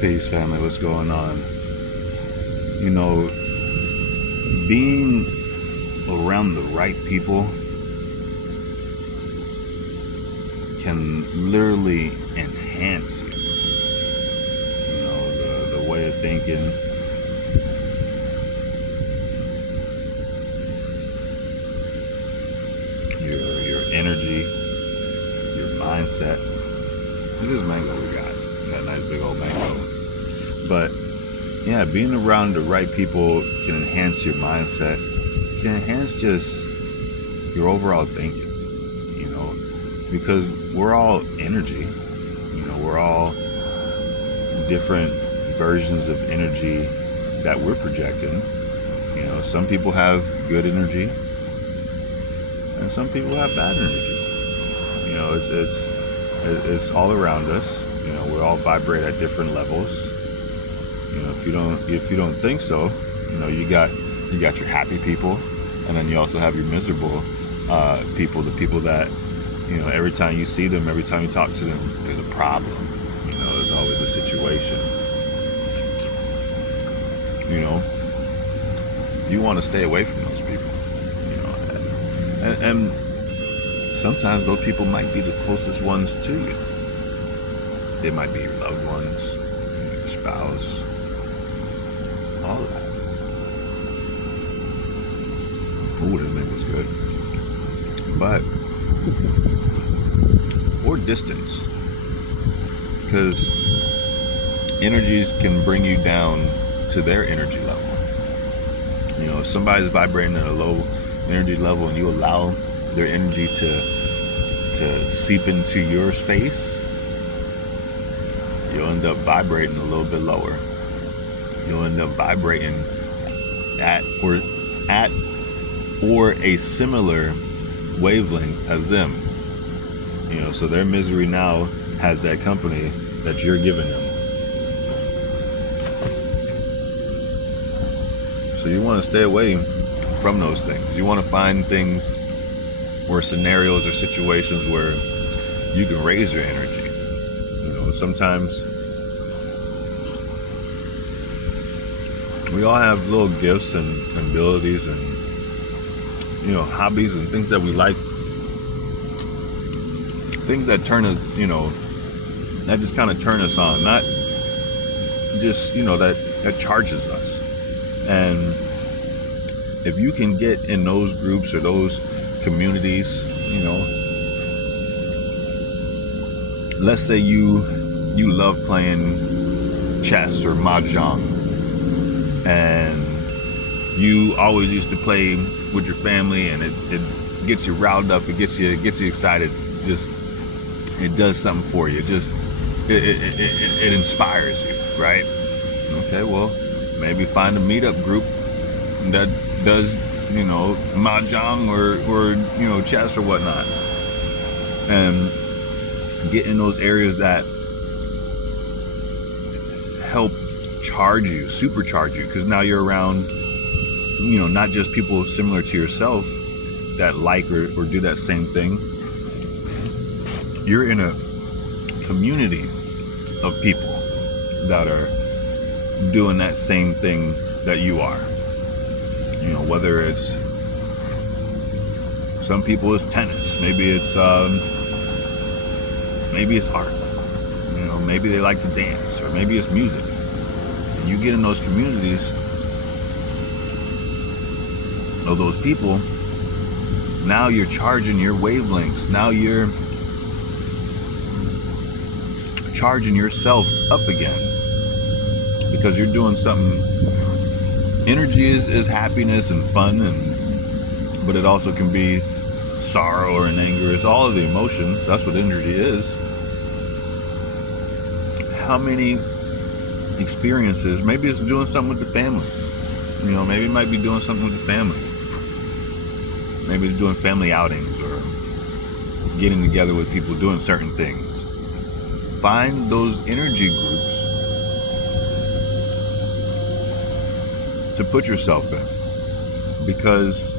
Peace, family. What's going on? You know, being around the right people can literally enhance you. You know, the way of thinking, your energy, your mindset. Look at this mango we got. We got a nice big old mango. But yeah, being around the right people can enhance your mindset, can enhance just your overall thinking, you know, because we're all energy, you know, we're all different versions of energy that we're projecting. You know, some people have good energy and some people have bad energy. You know, it's all around us. You know, we all vibrate at different levels. You know, if you don't think so, you know, you got your happy people, and then you also have your miserable people, the people that, you know, every time you see them, every time you talk to them, there's a problem. You know, there's always a situation. You know, you want to stay away from those people. You know, and sometimes those people might be the closest ones to you. They might be your loved ones, your spouse, all of that. Ooh, this mango's good. But, or distance. Because energies can bring you down to their energy level. You know, if somebody's vibrating at a low energy level and you allow their energy to seep into your space, you'll end up vibrating a little bit lower. You'll end up vibrating at or a similar wavelength as them. You know, so their misery now has that company that you're giving them. So you want to stay away from those things. You want to find things or scenarios or situations where you can raise your energy. You know, sometimes we all have little gifts and abilities and, you know, hobbies and things that we like. Things that turn us, you know, that just kind of turn us on. Not just, you know, that charges us. And if you can get in those groups or those communities, you know, let's say you love playing chess or mahjong, and you always used to play with your family, and it gets you riled up, it gets you excited. Just, it does something for you. It inspires you, right? Okay, well, maybe find a meetup group that does, you know, mahjong or you know, chess or whatnot, and get in those areas that help charge you, supercharge you, because now you're around, you know, not just people similar to yourself that like or do that same thing. You're in a community of people that are doing that same thing that you are. You know, whether it's, some people it's tennis, maybe it's art. You know, maybe they like to dance, or maybe it's music. And you get in those communities of those people, now you're charging your wavelengths. Now you're charging yourself up again, because you're doing something. Energy is happiness and fun, but it also can be sorrow or an anger. It's all of the emotions. That's what energy is. How many experiences? Maybe it's doing something with the family. You know, maybe it might be doing something with the family. Maybe it's doing family outings or getting together with people doing certain things. Find those energy groups to put yourself in, because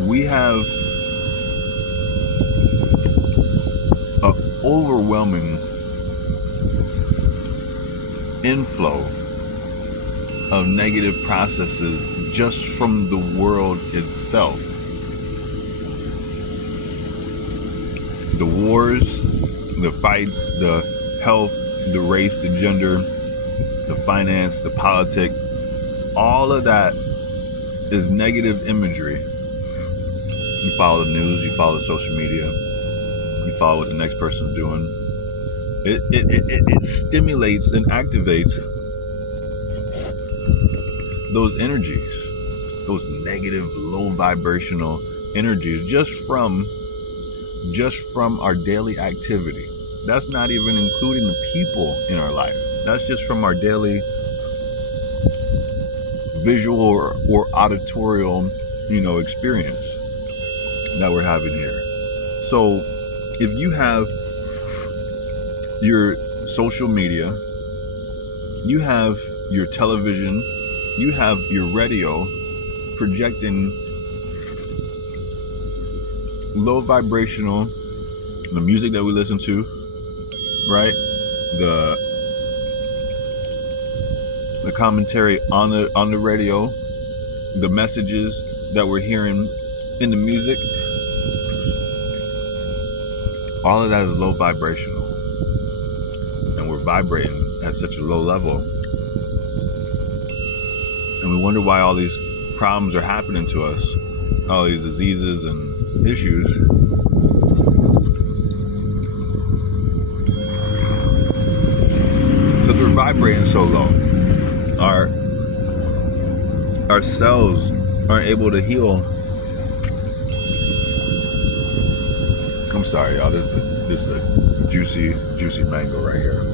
we have an overwhelming inflow of negative processes just from the world itself. The wars, the fights, the health, the race, the gender, the finance, the politic, all of that is negative imagery. You follow the news, you follow social media, you follow what the next person's doing. It stimulates and activates those energies, those negative, low vibrational energies just from our daily activity. That's not even including the people in our life. That's just from our daily visual or auditorial, experience that we're having here. So if you have your social media, you have your television, you have your radio projecting low vibrational, the music that we listen to, right? The commentary on the radio, the messages that we're hearing in the music, all of that is low vibrational, and we're vibrating at such a low level, and we wonder why all these problems are happening to us, all these diseases and issues. Because we're vibrating so low. Our cells aren't able to heal. I'm sorry, y'all. This is a juicy mango right here.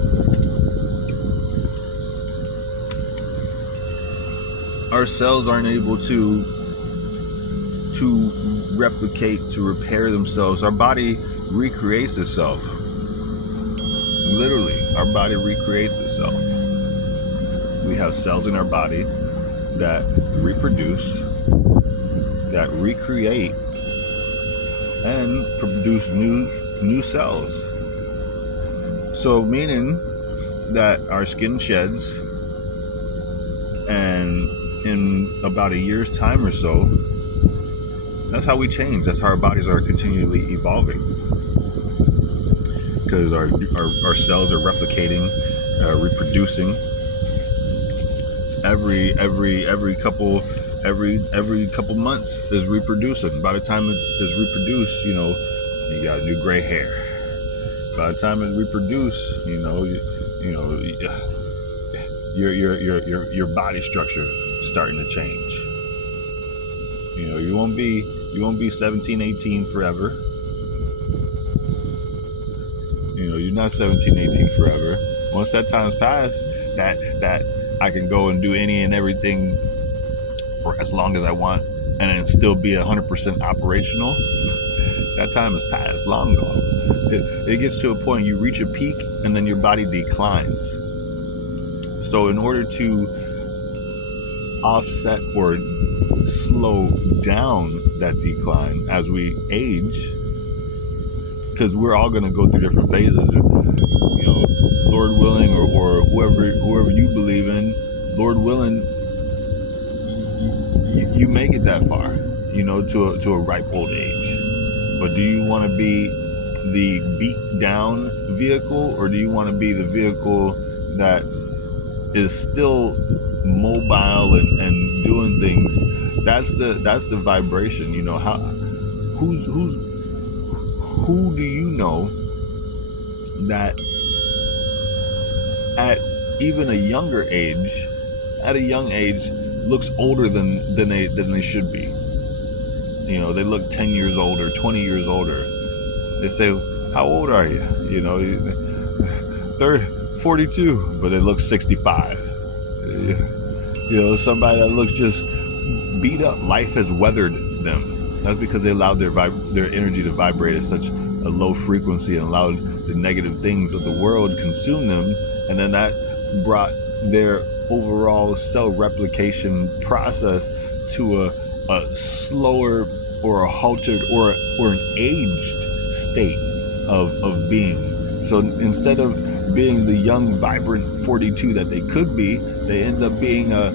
Our cells aren't able to replicate, to repair themselves. Our body recreates itself. Literally, our body recreates itself. We have cells in our body that reproduce, that recreate, and produce new cells. So meaning that our skin sheds, and in about a year's time or so, that's how we change. That's how our bodies are continually evolving, because our cells are replicating, reproducing every couple months is reproducing. By the time it is reproduced, you got new gray hair. By the time it reproduced, your body structure starting to change. You won't be 17, 18 forever. You're not 17, 18 forever. Once that time's passed, that I can go and do any and everything for as long as I want, and then still be 100% operational. That time has passed long ago. It gets to a point, you reach a peak, and then your body declines. So in order to offset or slow down that decline as we age, because we're all going to go through different phases, Lord willing, or whoever you believe in, Lord willing, you make it that far, to a ripe old age. But do you want to be the beat down vehicle, or do you want to be the vehicle that is still mobile and doing things? That's the vibration. Who do you know that at even a younger age, looks older than they should be? They look 10 years older, 20 years older. They say, how old are you? 42, but they look 65. Somebody that looks just beat up. Life has weathered them. That's because they allowed their energy to vibrate at such a low frequency, and allowed the negative things of the world consume them, and then that brought their overall cell replication process to a slower or a halted or an aged state of being. So instead of being the young, vibrant 42 that they could be. They end up being a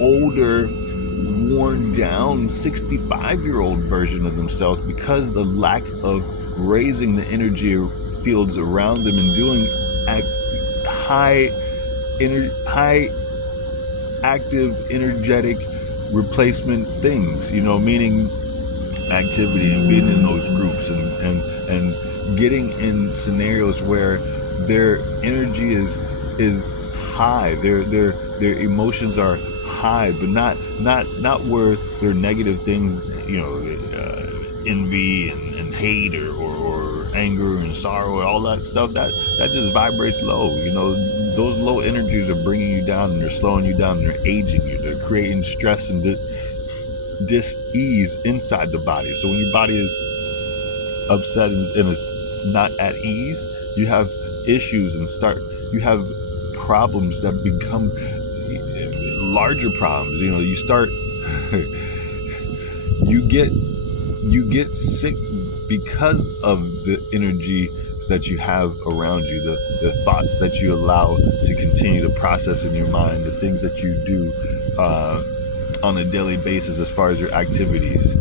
older, worn down 65-year-old version of themselves, because the lack of raising the energy fields around them and doing high active, energetic replacement things, meaning activity and being in those groups and getting in scenarios where their energy is high, their emotions are high, but not where their negative things, envy and hate or anger and sorrow and all that stuff, that just vibrates low. Those low energies are bringing you down, and they're slowing you down, and they're aging you. They're creating stress and dis-ease inside the body. So when your body is upset and is not at ease, you have issues and you have problems that become larger problems. You start you get sick because of the energy that you have around you, the thoughts that you allow to continue to process in your mind, the things that you do on a daily basis as far as your activities.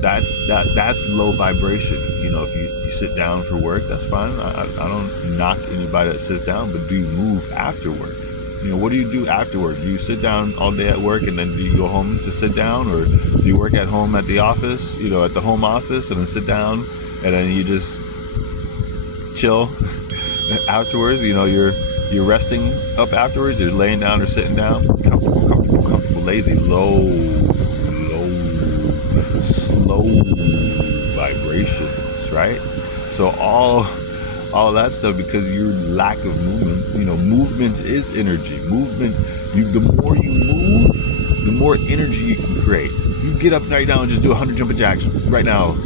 That's low vibration. If you sit down for work, that's fine. I don't knock anybody that sits down, but do you move after work? What do you do after work? Do you sit down all day at work and then do you go home to sit down, or do you work at home at the office, at the home office, and then sit down and then you just chill afterwards? You're resting up afterwards. You're laying down or sitting down, comfortable, lazy, low, slow vibrations, right? So all that stuff, because your lack of movement. Movement is energy. The more you move, the more energy you can create. You get up right now and just do 100 jumping jacks right now.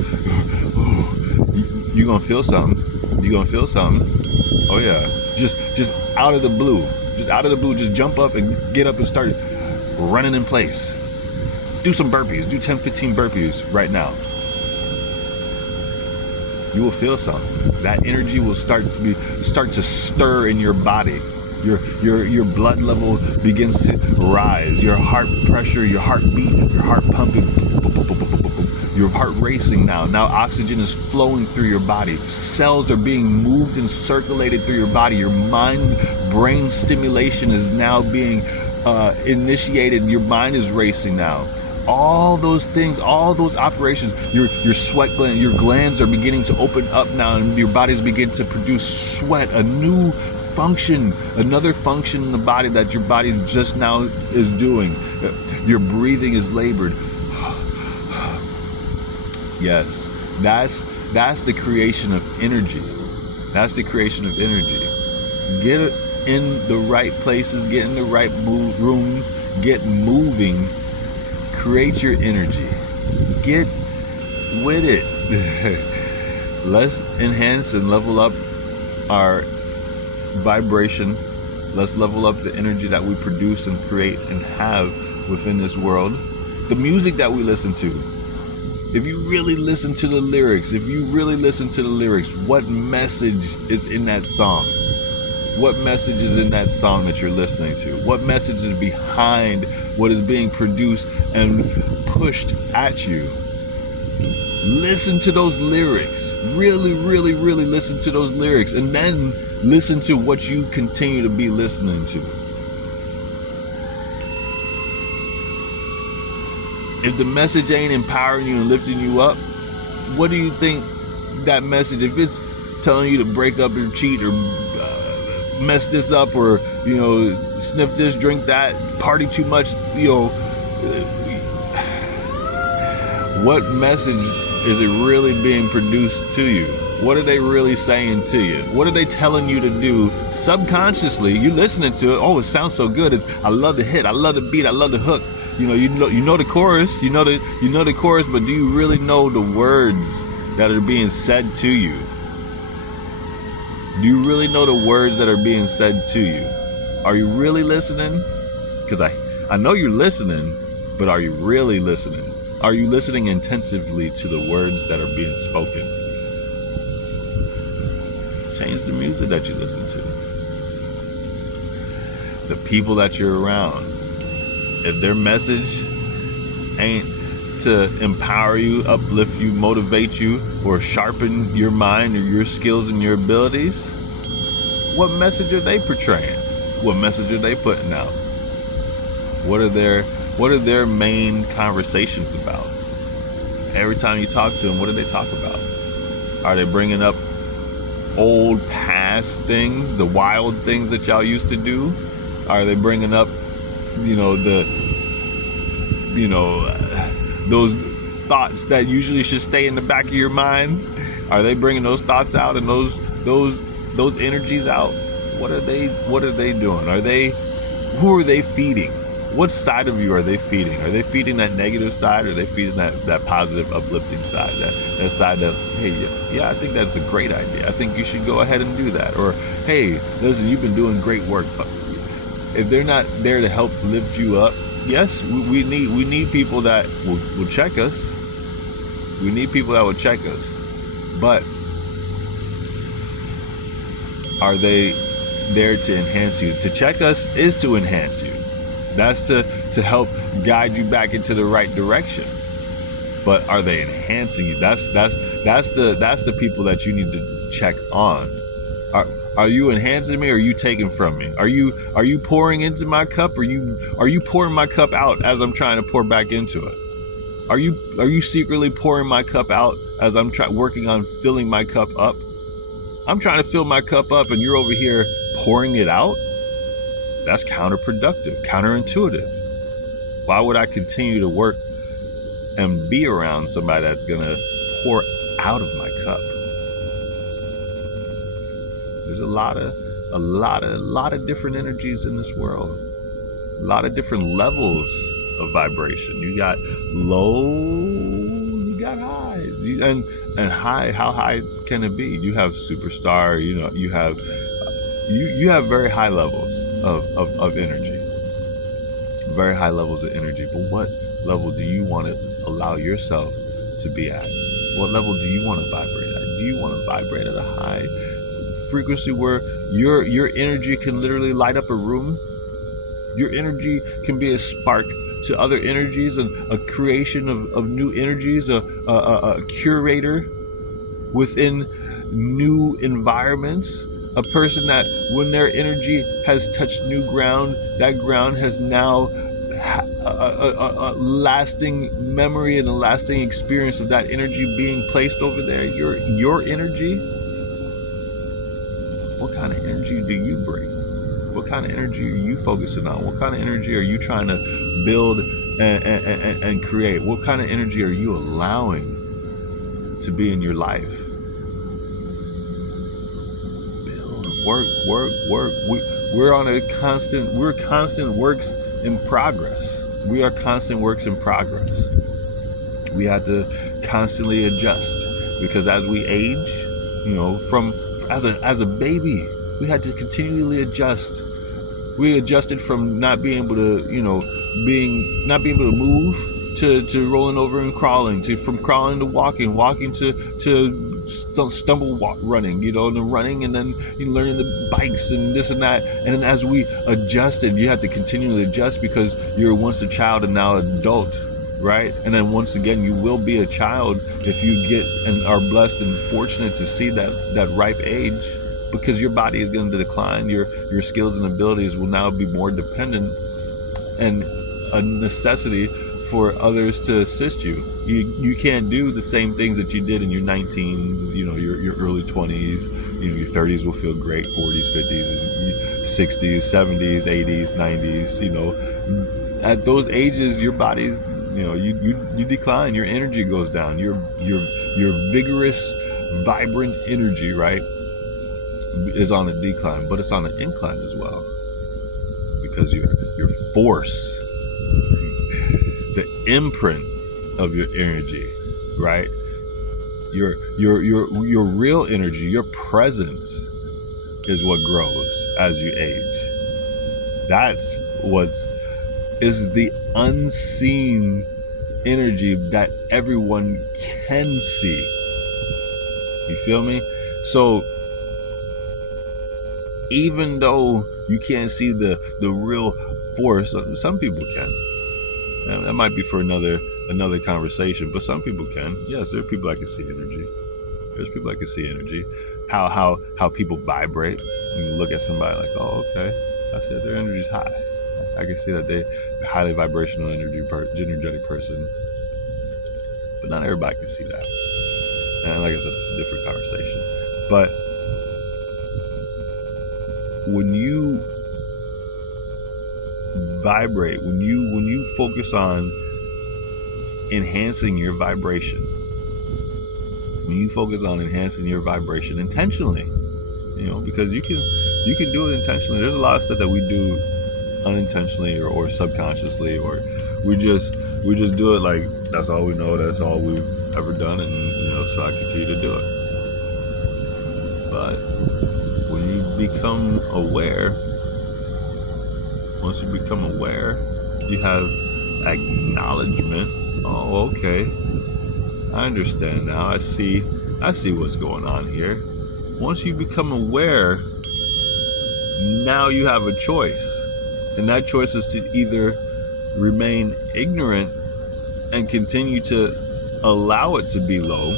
You're gonna feel something. Oh yeah. Just out of the blue. Just jump up and get up and start running in place. Do some burpees. Do 10-15 burpees right now. You will feel something. That energy will start to stir in your body. Your blood level begins to rise. Your heart pressure, your heartbeat, your heart pumping, your heart racing now. Now oxygen is flowing through your body. Cells are being moved and circulated through your body. Your mind-brain stimulation is now being initiated. Your mind is racing now. All those things, all those operations, your sweat gland, your glands are beginning to open up now, and your body's beginning to produce sweat, another function in the body that your body just now is doing. Your breathing is labored. Yes, that's the creation of energy. That's the creation of energy. Get it in the right places, get in the right rooms, get moving. Create your energy. Get with it. Let's enhance and level up our vibration. Let's level up the energy that we produce and create and have within this world. The music that we listen to. If you really listen to the lyrics, what message is in that song? What message is in that song that you're listening to? What message is behind what is being produced and pushed at you? Listen to those lyrics. Really, really, really listen to those lyrics, and then listen to what you continue to be listening to. If the message ain't empowering you and lifting you up, what do you think that message, if it's telling you to break up or cheat or mess this up or sniff this, drink that, party too much, what message is it really being produced to you? What are they really saying to you? What are they telling you to do subconsciously? You're listening to it. Oh, it sounds so good. I love the hit. I love the beat. I love the hook. You know the chorus. You know the chorus. But do you really know the words that are being said to you? Do you really know the words that are being said to you? Are you really listening? Because I know you're listening, but are you really listening? Are you listening intensively to the words that are being spoken? Change of music that you listen to, the people that you're around. If their message ain't to empower you, uplift you, motivate you, or sharpen your mind or your skills and your abilities, what message are they portraying? What message are they putting out? What are their main conversations about? Every time you talk to them, what do they talk about? Are they bringing up old past things, the wild things that y'all used to do? Are they bringing up, those thoughts that usually should stay in the back of your mind? Are they bringing those thoughts out and those energies out? What are they doing? Who are they feeding? What side of you are they feeding? Are they feeding that negative side, or are they feeding that positive, uplifting side? That side that, hey, yeah, I think that's a great idea. I think you should go ahead and do that. Or, hey, listen, you've been doing great work. But if they're not there to help lift you up, yes, we need people that will check us. We need people that will check us. But are they there to enhance you? To check us is to enhance you. That's to help guide you back into the right direction. But are they enhancing you? That's the people that you need to check on. Are you enhancing me, or are you taking from me? Are you pouring into my cup, or are you pouring my cup out as I'm trying to pour back into it? Are you secretly pouring my cup out as I'm working on filling my cup up? I'm trying to fill my cup up and you're over here pouring it out? That's counterproductive, counterintuitive. Why would I continue to work and be around somebody that's gonna pour out of my cup? There's a lot of different energies in this world. A lot of different levels of vibration. You got low, you got high, and high. How high can it be? You have superstar. You have very high levels of energy. Very high levels of energy. But what level do you want to allow yourself to be at? What level do you want to vibrate at? Do you want to vibrate at a high frequency where your energy can literally light up a room? Your energy can be a spark to other energies, and a creation of new energies, a curator within new environments, a person that when their energy has touched new ground, that ground has now a lasting memory and a lasting experience of that energy being placed over there. Your energy, what kind of energy do you bring? What kind of energy are you focusing on? What kind of energy are you trying to build and create? What kind of energy are you allowing to be in your life? Build, work. We're constant works in progress. We are constant works in progress. We have to constantly adjust, because as we age, as a baby, we had to continually adjust. We adjusted from not being able to, not being able to move to rolling over and crawling, from crawling to walking to stumble running, and running, and then learning the bikes and this and that. And then as we adjusted, you have to continually adjust, because you're once a child and now an adult, right? And then once again, you will be a child if you get and are blessed and fortunate to see that ripe age. Because your body is going to decline, your skills and abilities will now be more dependent and a necessity for others to assist you. You can't do the same things that you did in your 19s, your early 20s, your 30s will feel great, 40s, 50s, 60s, 70s, 80s, 90s, At those ages, your body's, you decline, your energy goes down, your vigorous, vibrant energy, right, is on a decline, but it's on an incline as well, because your force, the imprint of your energy, right, your real energy, your presence is what grows as you age. That's is the unseen energy that everyone can see. You feel me? So Even though you can't see the real force, some people can. And that might be for another conversation, but some people can. Yes, there are people that can see energy. There's people that can see energy. How people vibrate. And you look at somebody like, oh, okay, I see that their energy's high. I can see that they're a highly vibrational energetic person. But not everybody can see that. And like I said, that's a different conversation. But when you vibrate, when you focus on enhancing your vibration, intentionally, because you can do it intentionally. There's a lot of stuff that we do unintentionally or subconsciously, or we just do it like that's all we know, that's all we've ever done, and so I continue to do it. But when you become aware, once you become aware, you have acknowledgement. Oh, okay, I understand now. I see what's going on here. Once you become aware, now you have a choice. And that choice is to either remain ignorant and continue to allow it to be low,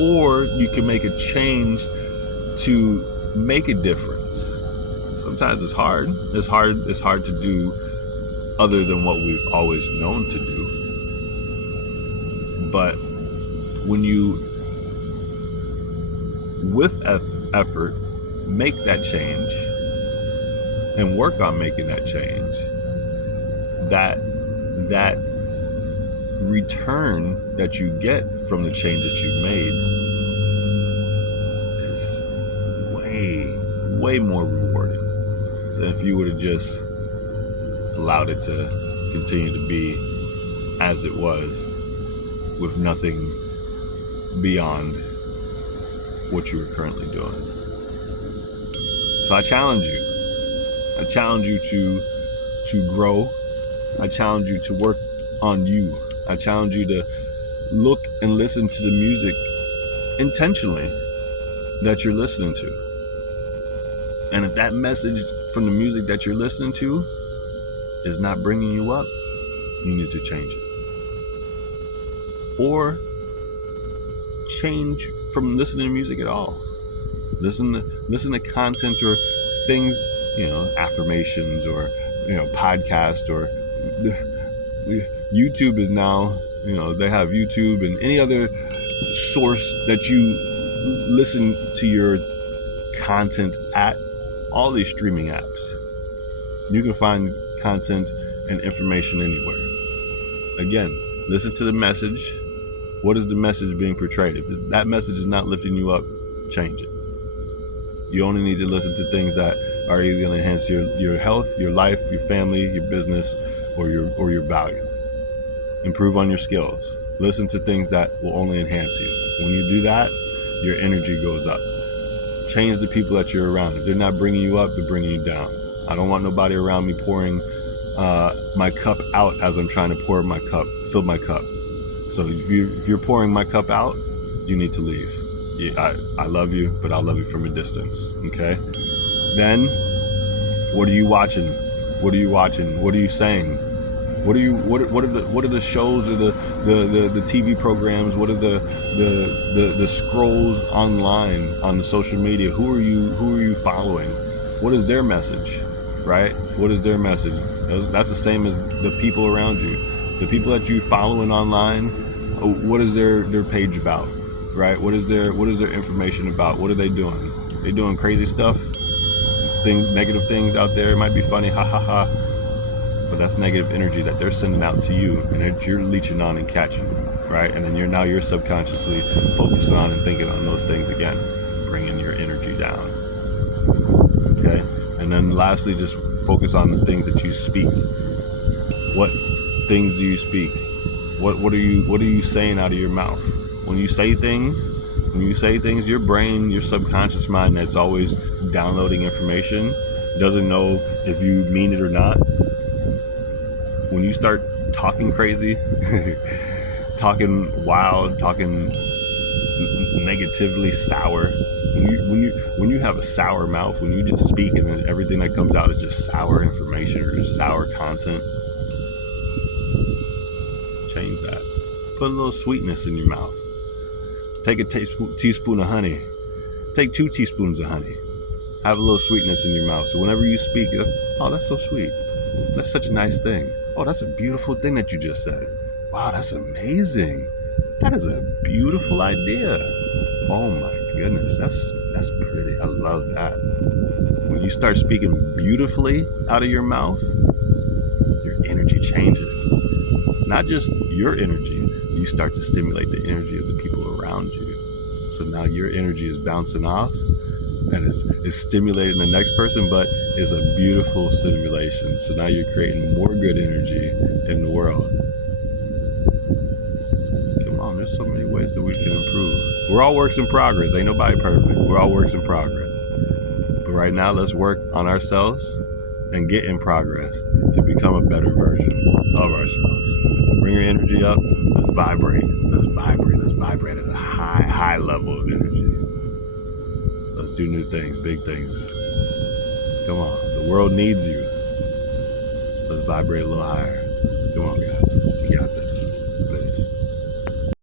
or you can make a change to make a difference. Sometimes it's hard. It's hard to do other than what we've always known to do. But when you, with effort, make that change and work on making that change, that return that you get from the change that you've made is way more rewarding than if you would have just allowed it to continue to be as it was, with nothing beyond what you were currently doing. So I challenge you to grow. I challenge you to work on you. I challenge you to look and listen to the music intentionally that you're listening to. And if that message from the music that you're listening to is not bringing you up, you need to change it. Or change from listening to music at all. Listen to content or things, affirmations, or podcasts, or YouTube is now, they have YouTube and any other source that you listen to your content at. All these streaming apps, you can find content and information anywhere. Again, listen to the message. What is the message being portrayed? If that message is not lifting you up, change it. You only need to listen to things that are either going to enhance your health, your life, your family, your business, or your value. Improve on your skills. Listen to things that will only enhance you. When you do that, your energy goes up. Change the people that you're around. If they're not bringing you up, they're bringing you down. I don't want nobody around me pouring my cup out as I'm trying to fill my cup. So if you're pouring my cup out, you need to leave. I love you, but I'll love you from a distance. Okay? Then, what are you watching? What are you saying? What are the shows or the TV programs? What are the scrolls online on the social media? Who are you following? What is their message? Right? What is their message? That's the same as the people around you. The people that you following online, what is their page about? Right? What is their information about? What are they doing? They doing crazy stuff. It's negative things out there. It might be funny, ha ha ha. But that's negative energy that they're sending out to you, and that you're leeching on and catching, right? And then you're subconsciously focusing on and thinking on those things again, bringing your energy down. Okay? And then lastly, just focus on the things that you speak. What things do you speak? What are you saying out of your mouth? When you say things, your brain, your subconscious mind that's always downloading information, doesn't know if you mean it or not. When you start talking crazy, talking wild, talking negatively sour, When you have a sour mouth, when you just speak and then everything that comes out is just sour information or just sour content, change that. Put a little sweetness in your mouth. Take a teaspoon of honey. Take 2 teaspoons of honey. Have a little sweetness in your mouth. So whenever you speak, that's so sweet. That's such a nice thing. Oh, that's a beautiful thing that you just said. Wow, that's amazing. That is a beautiful idea. Oh my goodness, that's pretty. I love that. When you start speaking beautifully out of your mouth, your energy changes. Not just your energy, you start to stimulate the energy of the people around you. So now your energy is bouncing off and it's stimulating the next person, but it's a beautiful stimulation. So now you're creating more good energy in the world. Come on, there's so many ways that we can improve. We're all works in progress. Ain't nobody perfect. We're all works in progress. But right now, let's work on ourselves and get in progress to become a better version of ourselves. Bring your energy up. Let's vibrate. Let's vibrate. Let's vibrate at a high level of energy. Let's do new things, big things. Come on. The world needs you. Let's vibrate a little higher. Come on, guys.